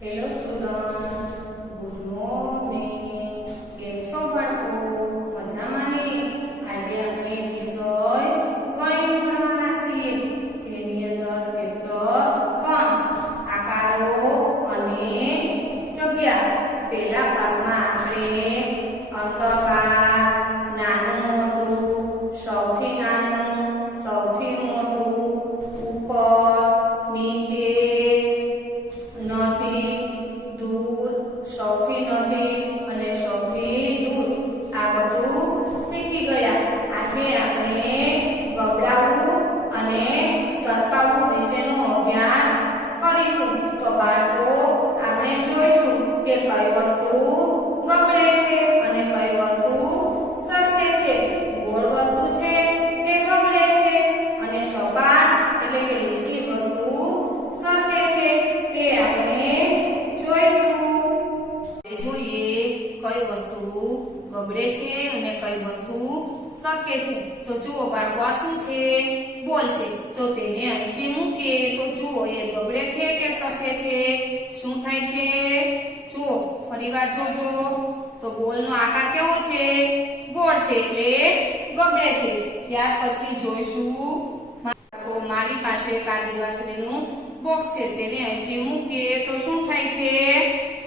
Hello student, good morning. કેમ છો બાળકો? મજામાં ને? આજે આપણે વિષય ગણિત ભણવાના છીએ, જેની અંદર ચેપ્ટર કણ, આકારો અને જગ્યા. પહેલા ભાગમાં આપણે અંતકાર, નાનું મોટું, સૌથી નાનું, સૌથી મોટું, ઉપર, નીચે, નજીક, દૂર, સૌથી નજીક અને સૌથી દૂર, આ બધું શીખી ગયા. આજે આપણે ગબડાવું અને સરકાવવું વિશેનો અભ્યાસ કરીશું. તો બાળકો, આપણે જોઈશું કે કઈ વસ્તુ ગબડે છે અને કઈ વસ્તુ સરકે છે. ગોળ વસ્તુ છે કે ગબડે છે અને સપાટ એટલે કે લીસી વસ્તુ સરકે છે તે આપણે જોઈશું. જોઈએ કઈ વસ્તુ ગબડે છે અને કઈ વસ્તુ સરકે છે. તો જુઓ બાળકો, આ શું છે? બોલ છે. તો તેને અહીંથી મૂકીએ તો જુઓ એ ગબડે છે કે સરકે છે? શું થાય છે? જુઓ ફરીવાર જોજો. તો બોલનો આકાર કેવો છે? ગોળ છે એટલે ગબડે છે. ત્યાર પછી જોઈશું મારી પાસે કાદીવાસળીનું બોક્સ છે, તેને અહીંથી મૂકીએ તો શું થાય છે?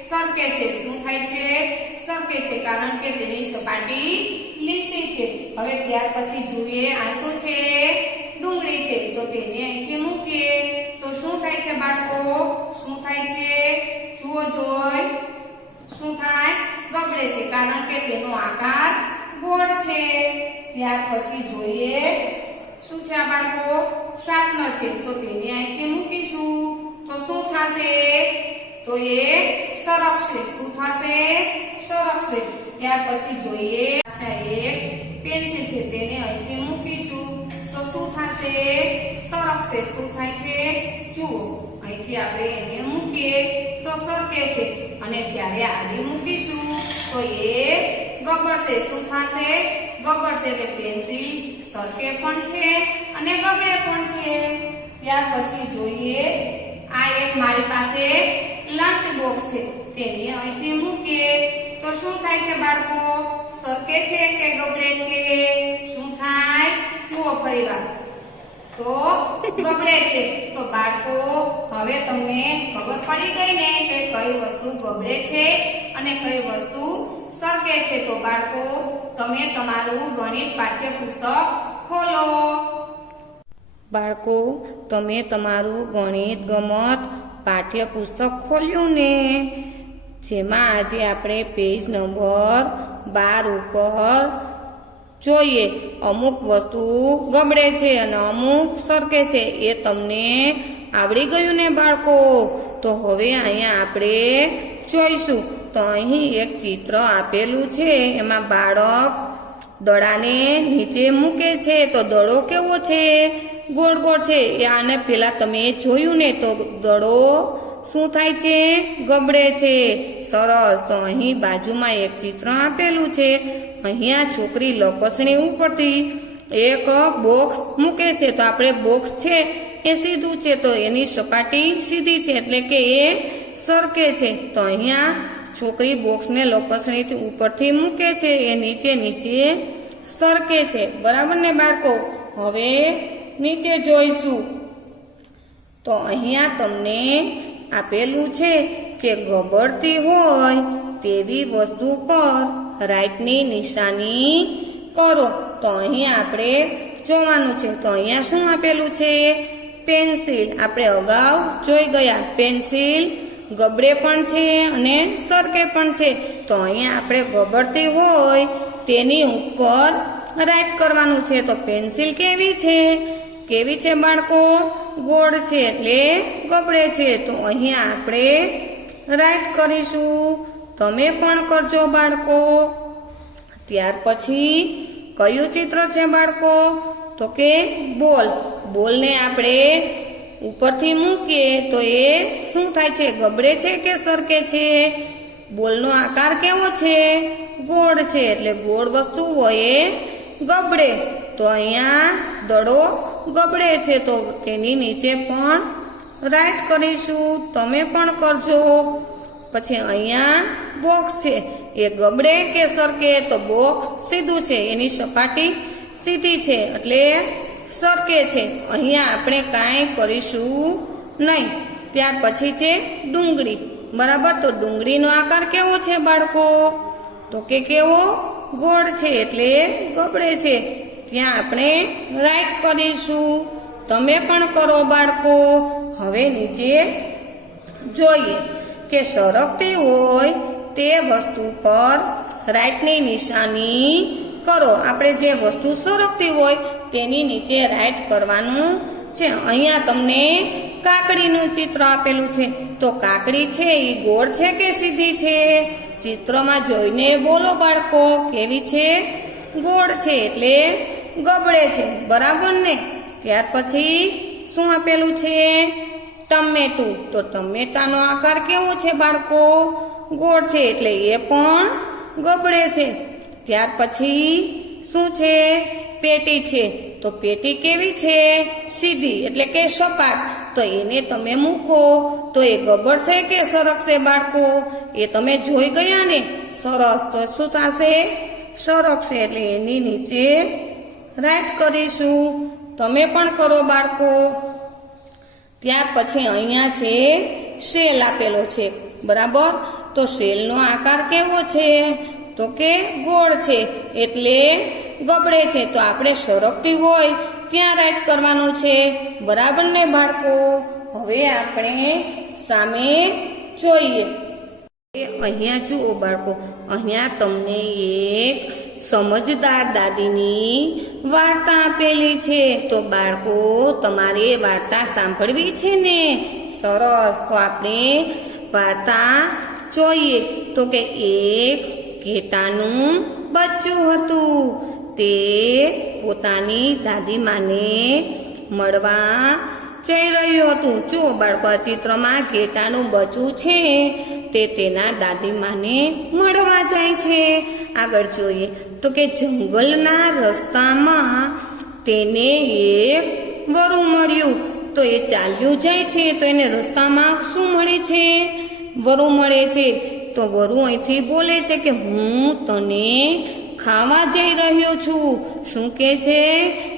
સરકે છે. શું થાય છે? સરકે છે, કારણ કે તેની સપાટી લીસી છે. હવે ત્યાર પછી જોઈએ આ શું છે? ડુંગળી છે. તો તેને અહીંથી મૂકીએ તો શું થાય છે બાળકો? શું થાય છે? જુઓ જોઈ. શું થાય? ગબડે છે, કારણ કે તેનો આકાર ગોળ છે. ત્યાર પછી જોઈએ શું છે આ બાળકો? શાર્પનર છે. તો તેને અહીંથી મૂકીશું તો શું થશે? તો એ સરકશે. શું થશે? સરકશે. ત્યાર પછી જોઈએ એક પેન્સિલ છે, તેને અહીંથી મૂકીશું તો શું થશે? સરકશે. શું થાય છે? જુઓ અહીંથી આપણે એને મૂકીએ તો સરકે છે અને જ્યારે આડી મૂકીશું તો એ ગબડશે. શું થશે? ગબડશે. એટલે પેન્સિલ સરકે પણ છે અને ગબડે પણ છે. ત્યાર પછી જોઈએ આ એક મારી પાસે લંચ બોક્સ છે, તેને અહીંથી મૂકીએ તો શું થાય છે બાળકો? સરકે છે કે ગબડે છે? શું થાય? જુઓ ફરીવાર. તો ગબડે છે. તો બાળકો, હવે તમને ખબર પડી ગઈ ને કે કઈ વસ્તુ ગબડે છે અને કઈ વસ્તુ સરકે છે. તો બાળકો, તમે તમારું ગણિત પાઠ્યપુસ્તક ખોલો. બાળકો, તમે તમારું ગણિત ગમત પાઠ્યપુસ્તક ખોલ્યું ને? જેમાં આજે આપણે પેજ નંબર 12 ઉપર જોઈએ અમુક વસ્તુ ગબડે છે અને અમુક સરકે છે. એ તમને આવડી ગયું ને બાળકો? તો હવે અહીંયા આપણે જોઈશું. તો અહીં એક ચિત્ર આપેલું છે, એમાં બાળક દડાને નીચે મૂકે છે. તો દડો કેવો છે? ગોળ ગોળ છે. આને પેલા તમે જોયું ને? તો દડો શું થાય છે? ગબડે છે. સરસ. તો અહીં બાજુમાં એક ચિત્ર આપેલું છે. અહીંયા છોકરી લપસણી ઉપરથી એક બોક્સ મૂકે છે. તો આપણે બોક્સ છે એ સીધું છે, તો એની સપાટી સીધી છે એટલે કે એ સરકે છે. તો અહીંયા છોકરી બોક્સને લપસણીથી ઉપરથી મૂકે છે, એ નીચે નીચે સરકે છે. બરાબર ને બાળકો? હવે નીચે જોઈશું. તો અહીંયા તમને આપેલું છે કે ગબડતી હોય તેવી વસ્તુ પર રાઈટની નિશાની કરો. તો અહીંયા આપણે જોવાનું છે. તો અહીંયા શું આપેલું છે? પેન્સિલ. આપણે અગાઉ જોઈ ગયા, પેન્સિલ ગબડે પણ છે અને સરકે પણ છે. તો અહીંયા આપણે ગબડતી હોય તેની ઉપર રાઈટ કરવાનું છે. તો પેન્સિલ કેવી છે? કેવી છે બાળકો? ગોળ છે એટલે ગબડે છે. તો અહીંયા આપણે રાઈટ કરીશું. તમે પણ કરજો બાળકો. ત્યાર પછી કયું ચિત્ર છે બાળકો? તો કે બોલ. બોલને આપણે ઉપરથી મૂકીએ તો એ શું થાય છે? ગબડે છે કે સરકે છે? બોલનો આકાર કેવો છે? ગોળ છે એટલે ગોળ વસ્તુ હોય એ ગબડે. તો અહીંયા દડો ગબડે છે તો તેની નીચે પણ રાઈટ કરીશું, તમે પણ કરજો. પછી અહીંયા બોક્સ છે, એ ગબડે કે સરકે? તો બોક્સ સીધું છે, એની સપાટી સીધી છે એટલે સરકે છે. અહીંયા આપણે કાંઈ કરીશું નહીં. ત્યાર પછી છે ડુંગળી, બરાબર. તો ડુંગળીનો આકાર કેવો છે બાળકો? તો કે કેવો? ગોળ છે એટલે ગબડે છે. ત્યાં આપણે રાઈટ કરીશું, તમે પણ કરો બાળકો. હવે નીચે જોઈએ કે સરકતી હોય તે વસ્તુ પર રાઈટની નિશાની કરો. આપણે જે વસ્તુ સરકતી હોય તેની નીચે રાઈટ કરવાનું છે. અહીંયા તમને કાકડીનું ચિત્ર આપેલું છે. તો કાકડી છે એ ગોળ છે કે સીધી છે? ચિત્રમાં જોઈને બોલો બાળકો, કેવી છે? ગોળ છે એટલે ગબડે છે, બરાબર ને? ત્યાર પછી શું આપેલું છે? ટમેટું. તો ટમેટાનો આકાર કેવો છે બાળકો? ગોળ છે એટલે એ પણ ગબડે છે. ત્યાર પછી શું છે? પેટી છે. તો પેટી કેવી છે? સીધી એટલે કે સપાટ. તો એને તમે મૂકો તો એ ગબડશે કે સરકશે બાળકો? એ તમે જોઈ ગયા ને? સરસ. તો શું થશે? સરકશે એટલે એની નીચે રાઈટ કરીશું, તમે પણ કરો બાળકો. ત્યાર પછી અહીંયા છે શેલ આપેલો છે, બરાબર. તો શેલનો આકાર કેવો છે? તો કે ગોળ છે એટલે ગબડે છે. તો આપણે સરકતી હોય ત્યાં રાઈટ કરવાનું છે, બરાબર ને બાળકો? હવે આપણે સામે જોઈએ. અહીંયા જુઓ બાળકો, અહીંયા તમને એક સમજદાર દાદીની વાર્તા આપેલી છે. તો બાળકો તમારે વાર્તા સાંભળવી છે ને? સરસ. તો આપણે વાર્તા જોઈએ. તો કે એક ઘેટાનું બચ્ચું હતું. તે પોતાની દાદીમાને મળવા જઈ રહ્યું હતું. જુઓ બાળકો, આ ચિત્રમાં ઘેટાનું બચ્ચું છે તે તેના દાદીમાને મળવા જાય છે. આગળ જોઈએ તો કે જંગલના રસ્તામાં તેને એક વરુ મળ્યું. તો એ ચાલ્યું જાય છે તો એને રસ્તામાં શું મળે છે? વરુ મળે છે. તો વરુ અહીંથી બોલે છે કે હું તને ખાવા જઈ રહ્યો છું. શું કહે છે?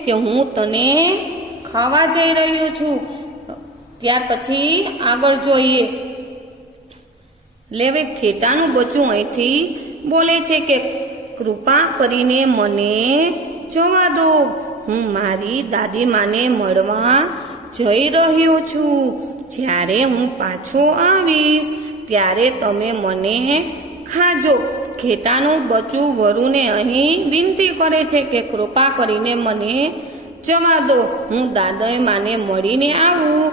કે હું તને ખાવા જઈ રહ્યો છું. ત્યાર પછી આગળ જોઈએ. લેવે ઘેટાનું બચ્ચું અહીંથી બોલે છે કે કૃપા કરીને મને જવા દો, હું મારી દાદીમાને મળવા જઈ રહ્યો છું. જ્યારે હું પાછો આવીશ ત્યારે તમે મને ખાજો. ઘેટાનું બચ્ચું વરુને અહીં વિનંતી કરે છે કે કૃપા કરીને મને જવા દો, હું દાદીમાને મળીને આવું,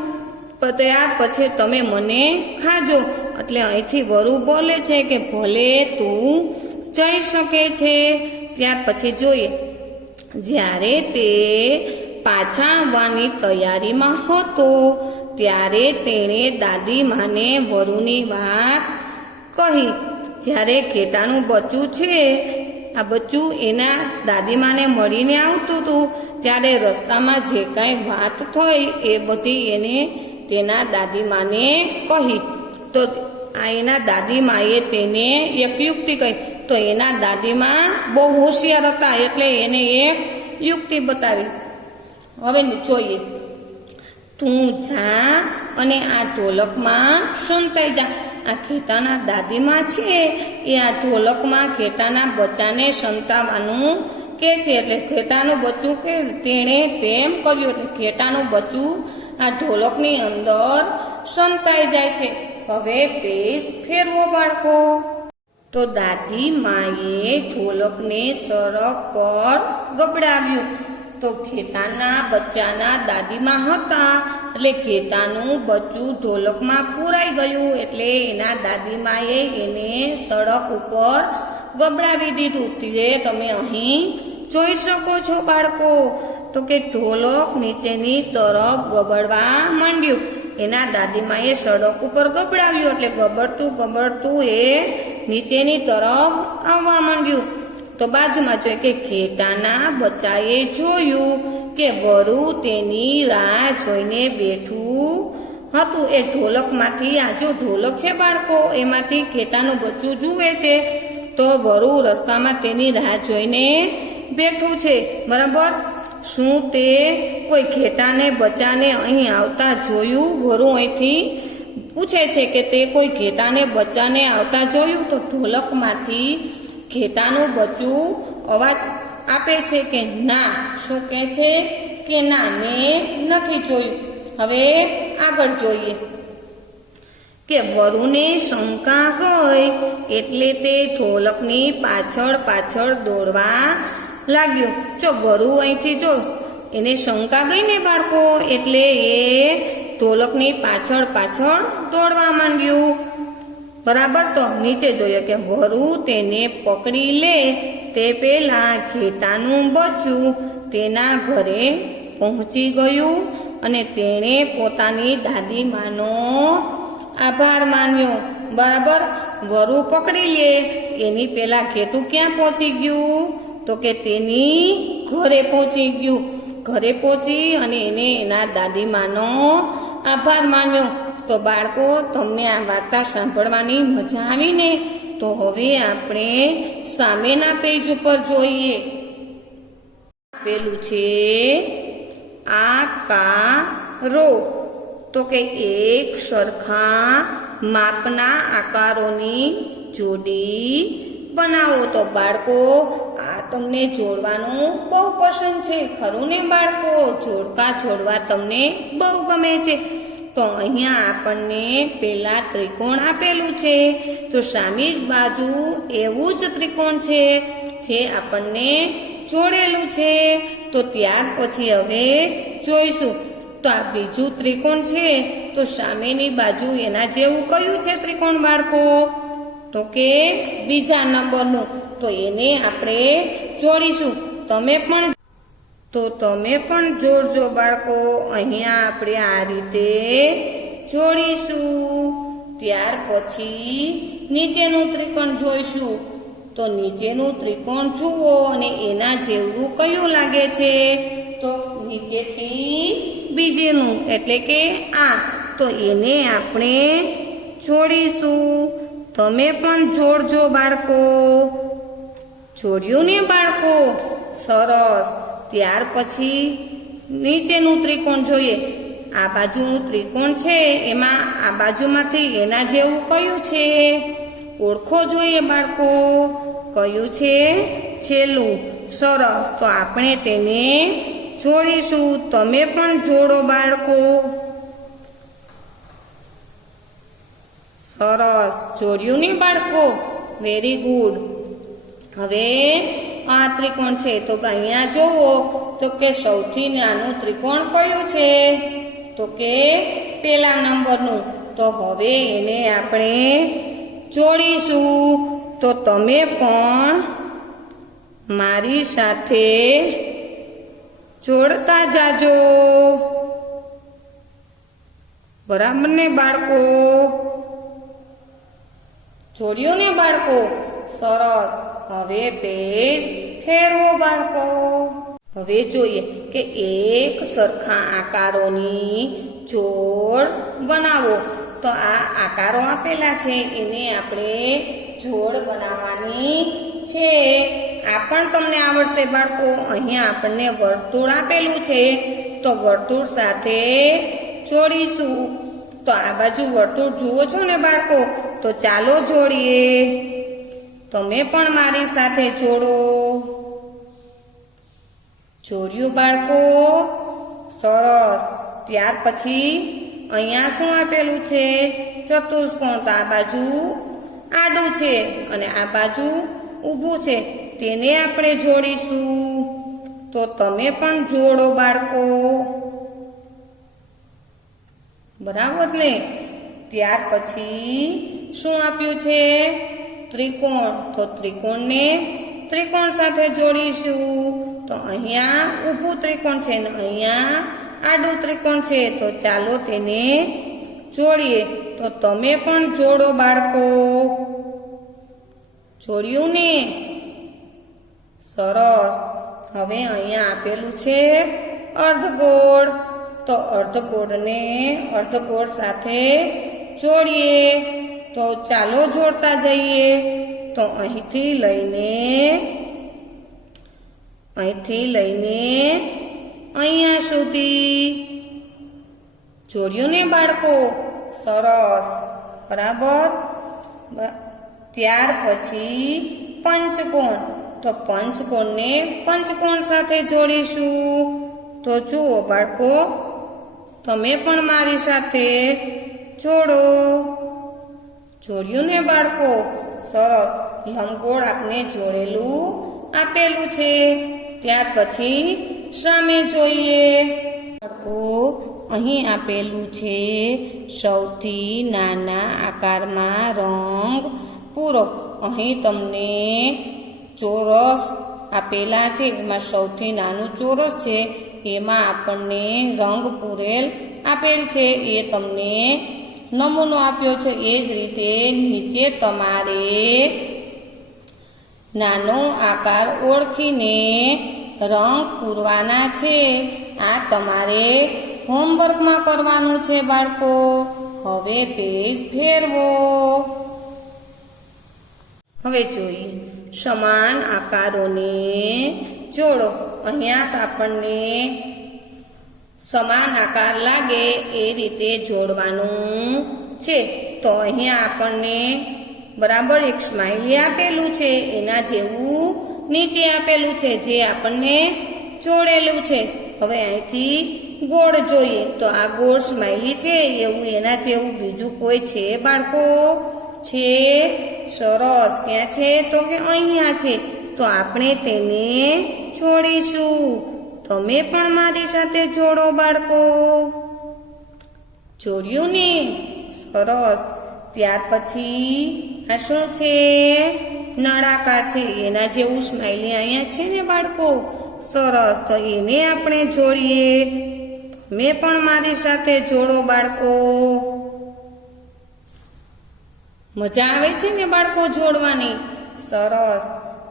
ત્યાર પછી તમે મને ખાજો. એટલે અહીંથી વરુ બોલે છે કે ભલે તું જઈ શકે છે. ત્યાર પછી જોઈએ, જ્યારે તે પાછા આવવાની તૈયારીમાં હતો ત્યારે તેણે દાદીમાને વરુની વાત કહી. જ્યારે ઘેટાનું બચ્ચું છે, આ બચ્ચું એના દાદીમાને મળીને આવતું હતું ત્યારે રસ્તામાં જે કાંઈ વાત થઈ એ બધી એને તેના દાદીમાને કહી. તો આ એના દાદીમાએ તેને એક યુક્તિ કહી. તો એના દાદીમા બહુ હોશિયાર હતા એટલે એને એક યુક્તિ બતાવી. હવે જોઈએ, તું જા અને આ ઢોલકમાં સંતાઈ જા. આ ઘેટાના દાદીમા છે એ આ ઢોલકમાં ઘેટાના બચ્ચાને સંતાવવાનું કે છે. એટલે ઘેટાનું બચ્ચું કે તેણે તેમ કર્યું એટલે ઘેટાનું બચ્ચું આ ઢોલકની અંદર સંતાઈ જાય છે. હવે પેજ ફેરવો બાળકો. તો દાદીમાએ ઢોલકને સડક પર ગબડાવ્યું. તો ઘેટાના બચ્ચાના દાદીમા હતા એટલે ઘેટાનું બચ્ચું ઢોલકમાં પૂરાઈ ગયું. એટલે એના દાદીમાએ એને સડક ઉપર ગબડાવી દીધું. જે તમે અહીં જોઈ શકો છો બાળકો. તો કે ઢોલક નીચેની તરફ ગબડવા માંડ્યું. એના દાદીમાએ સડક ઉપર ગબડાવ્યું એટલે ગબડતું ગબડતું એ નીચેની તરફ આવવા માંડ્યું. તો બાજુમાં જોઈએ કે ઘેટાના બચ્ચાએ જોયું કે વરુ તેની રાહ જોઈને બેઠું હતું એ ઢોલકમાંથી, આ જો ઢોલક છે બાળકો, એમાંથી ઘેટાનું બચ્ચું જુએ છે. તો વરુ રસ્તામાં તેની રાહ જોઈને બેઠું છે. બરાબર, શું તે કોઈ ઘેટાને બચ્ચાને અહીં આવતા જોયું? વરુ અહીંથી પૂછે છે કે તે કોઈ ઘેટાને બચ્ચાને આવતા જોયું? તો ઢોલકમાંથી ઘેટાનું બચ્ચું અવાજ આપે છે કે ના. શું કહે છે કે ના, મેં નથી જોયું. હવે આગળ જોઈએ કે વરુને શંકા ગઈ એટલે તે ઢોલકની પાછળ પાછળ દોડવા લાગ્યો. જો વરુ અહીંથી જો એને શંકા ગઈ ને બાળકો, એટલે એ ઢોલકની પાછળ પાછળ દોડવા માંડ્યું. બરાબર, તો નીચે જોઈએ કે વરુ તેને પકડી લે તે પહેલા ઘેટાનું બચ્ચું તેના ઘરે પહોંચી ગયું અને તેણે પોતાની દાદીમાનો આભાર માન્યો. બરાબર, વરુ પકડી લે એની પહેલા ઘેટું ક્યાં પહોંચી ગયું? તો કે તેની ઘરે પહોંચી ગયું. ઘરે પહોંચી અને એને એના દાદીમાનો આભાર માન્યો. તો બાળકો, તમને આ વાર્તા સાંભળવાની મજા આવી ને? તો હવે આપણે સામેના પેજ ઉપર જોઈએ. આપેલું છે આકારો. તો કે એક સરખા માપના આકારોની જોડી બનાવો. તો બાળકો, આ તમને જોડવાનું બહુ પસંદ છે, ખરું ને બાળકો? જોડકા જોડવા તમને બહુ ગમે છે. તો અહીંયા આપણને પેલા ત્રિકોણ આપેલું છે. તો સામી બાજુ એવું જ ત્રિકોણ છે જે આપણને જોડેલું છે. તો ત્યાર પછી હવે જોઈશું. તો આ બીજું ત્રિકોણ છે, તો સામેની બાજુ એના જેવું કયું છે ત્રિકોણ બાળકો? તો કે બીજા નંબરનું. તો એને આપણે જોડીશું. તમે પણ જોડજો બાળકો. અહીંયા આપણે આ રીતે જોડીશું. ત્યાર પછી નીચેનું ત્રિકોણ જોઈશું. તો નીચેનું ત્રિકોણ જુઓ અને એના જેવું કયું લાગે છે? તો નીચેથી બીજેનું, એટલે કે આ. તો એને આપણે જોડીશું. તમે પણ જોડજો બાળકો. જોડ્યું ને બાળકો? સરસ. ત્યાર પછી નીચેનું ત્રિકોણ જોઈએ. આ બાજુનું ત્રિકોણ છે, એમાં આ બાજુમાંથી એના જેવું કયું છે? ઓળખો જોઈએ બાળકો. કયું છે? છેલ્લું. સરસ. તો આપણે તેને જોડીશું. તમે પણ જોડો બાળકો. સરસ. જોડ્યું ને બાળકો? Very good. હવે આ ત્રિકોણ છે, તો અહીંયા જોવો તો કે સૌથી નાનું ત્રિકોણ કયું છે? તો કે પેલા નંબરનું. તો હવે એને આપણે જોડીશું. તો તમે પણ મારી સાથે જોડતા જાજો. બરાબર ને બાળકો? જોડ્યું ને બાળકો? સરસ. હવે પેજ ફેરવો બાળકો. હવે જોઈએ કે એક સરખા આકારોની જોડ બનાવો. તો આ આકારો આપેલા છે, એને આપણે જોડ બનાવવાની છે. આ પણ તમને આવડશે બાળકો. અહીંયા આપણને વર્તુળ આપેલું છે, તો વર્તુળ સાથે જોડીશું. તો આ બાજુ વર્તુળ જુઓ છો ને બાળકો? તો ચાલો જોડીએ. તમે પણ મારી સાથે જોડો. જોડ્યું બાળકો? સરસ. ત્યાર પછી અહીંયા શું આપેલું છે? ચતુષ્કોણ. તો આ બાજુ આડું છે અને આ બાજુ ઊભું છે, તેને આપણે જોડીશું. તો તમે પણ જોડો બાળકો. બરાબર ને? ત્યાર પછી શું આપ્યું છે? ત્રિકોણ. તો ત્રિકોણને ત્રિકોણ સાથે જોડીશું. તો અહીંયા ઊભું ત્રિકોણ છે ને અહીંયા આડું ત્રિકોણ છે. તો ચાલો તેને જોડીએ. તો તમે પણ જોડો બાળકો. જોડ્યું ને? સરસ. હવે અહીંયા આપેલું છે અર્ધગોળ. તો અર્ધગોળને અર્ધગોળ સાથે જોડીએ. તો ચાલો જોડતા જઈએ. તો અહીંથી લઈને અહીંયા સુધી જોડ્યું ને બાળકો? સરસ, બરાબર. ત્યાર પછી પંચકોણ. તો પંચકોણને પંચકોણ સાથે જોડીશું. તો જુઓ બાળકો, તમે પણ મારી સાથે જોડો. જોડ્યું ને બાળકો? સરસ. લંબગોળ આપણે જોડેલું આપેલું છે. ત્યાર પછી સામે જોઈએ. બાળકો, અહીં આપેલું છે સૌથી નાના આકારમાં રંગ પૂરો. અહીં તમને ચોરસ આપેલા છે. એમાં સૌથી નાનું ચોરસ છે. એમાં આપણને રંગ પૂરેલ આપેલ છે. એ તમને નમૂનો આપ્યો છે. એ જ રીતે નીચે તમારે નાનો આકાર ઓળખીને રંગ પૂરવાના છે. આ તમારે હોમવર્કમાં કરવાનું છે બાળકો. હવે પેજ ફેરવો. હવે જોઈએ, સમાન આકારોને જોડો. અહીંયા આપણને સમાન આકાર લાગે એ રીતે જોડવાનું છે. તો અહીંયા આપણને બરાબર એક સ્માઇલી આપેલું છે. એના જેવું નીચે આપેલું છે જે આપણને જોડેલું છે. હવે અહીંથી ગોળ જોઈએ. તો આ ગોળ સ્માઇલી છે એવું એના જેવું બીજું કોઈ છે બાળકો? છે. સરસ. ક્યાં છે? તો કે અહીંયા છે. તો આપણે તેને જોડીશું. તમે પણ મારી સાથે જોડો બાળકો. જોડ્યું ને? સરસ. ત્યાર પછી આ શું છે? નળાકાર છે. એના જેવું સ્માઇલી અહીંયા છે ને બાળકો? સરસ. તો એને આપણે જોડીએ. તમે પણ મારી સાથે જોડો બાળકો. મજા આવે છે ને બાળકો જોડવાની? સરસ.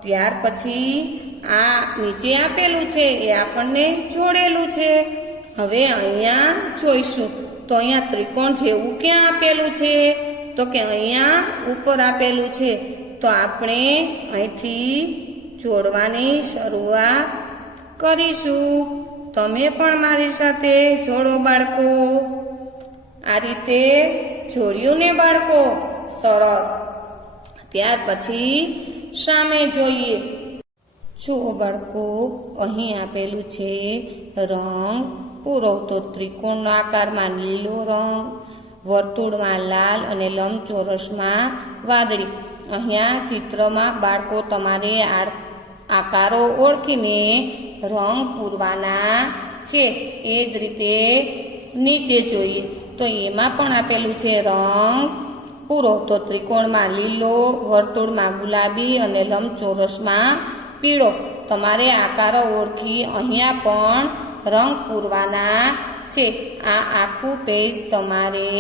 ત્યાર પછી આ નીચે આપેલું છે એ આપણને જોડેલું છે. હવે અહીંયા જોઈશું. તો અહીંયા ત્રિકોણ જેવું ક્યાં આપેલું છે? તો કે અહીંયા ઉપર આપેલું છે. તો આપણે અહીંથી જોડવાની શરૂઆત કરીશું. તમે પણ મારી સાથે જોડો બાળકો. આ રીતે જોડ્યું ને બાળકો? સરસ. ત્યાર પછી સામે જોઈએ. જુઓ બાળકો, અહીં આપેલું છે રંગ પૂરો. તો ત્રિકોણ આકારમાં લીલો રંગ, વર્તુળમાં લાલ અને લંબચોરસમાં વાદળી. અહીંયા ચિત્રમાં બાળકો તમારે આકારો ઓળખીને રંગ પૂરવાના છે. એ જ રીતે નીચે જોઈએ. તો એમાં પણ આપેલું છે રંગ પૂરો. તો ત્રિકોણમાં લીલો, વર્તુળમાં ગુલાબી અને લંબચોરસમાં પીળો. તમારે આકારો ઓળખી અહીંયા પણ રંગ પૂરવાના છે. આ આખું પેજ તમારે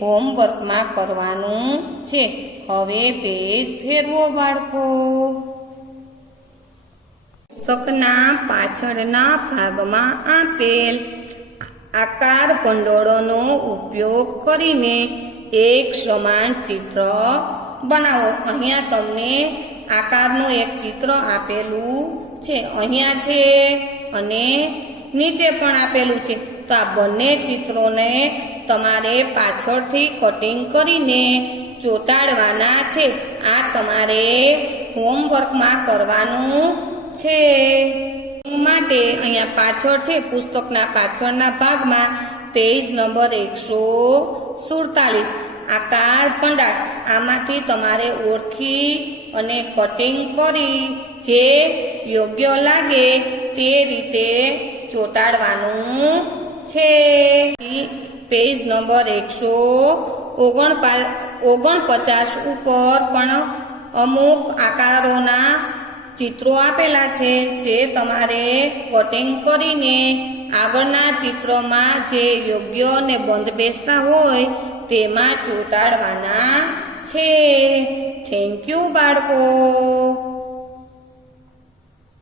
હોમવર્કમાં કરવાનું છે. હવે પેજ ફેરવો બાળકો. પુસ્તકના પાછળના ભાગમાં આપેલ આકાર ભંડોળોનો ઉપયોગ કરીને એક સમાન ચિત્ર બનાવો. અહીંયા તમને આકારનું એક ચિત્ર આપેલું છે. અહીંયા છે અને નીચે પણ આપેલું છે. તો આ બંને ચિત્રોને તમારે પાછળથી કટિંગ કરીને ચોંટાડવાના છે. આ તમારે હોમવર્કમાં કરવાનું છે. માટે અહીંયા પાછળ છે, પુસ્તકના પાછળના ભાગમાં પેજ નંબર 147 આકાર ભંડાર. આમાંથી તમારે ઓળખી અને કટિંગ કરી જે યોગ્ય લાગે તે રીતે ચોંટાડવાનું છે. પેજ નંબર 149 ઉપર પણ અમુક આકારોના ચિત્રો આપેલા છે જે તમારે કટિંગ કરીને આગળના ચિત્રમાં જે યોગ્ય ને બંધ બેસતા હોય તેમાં ચોંટાડવાના છે. થેન્ક યુ બાળકો.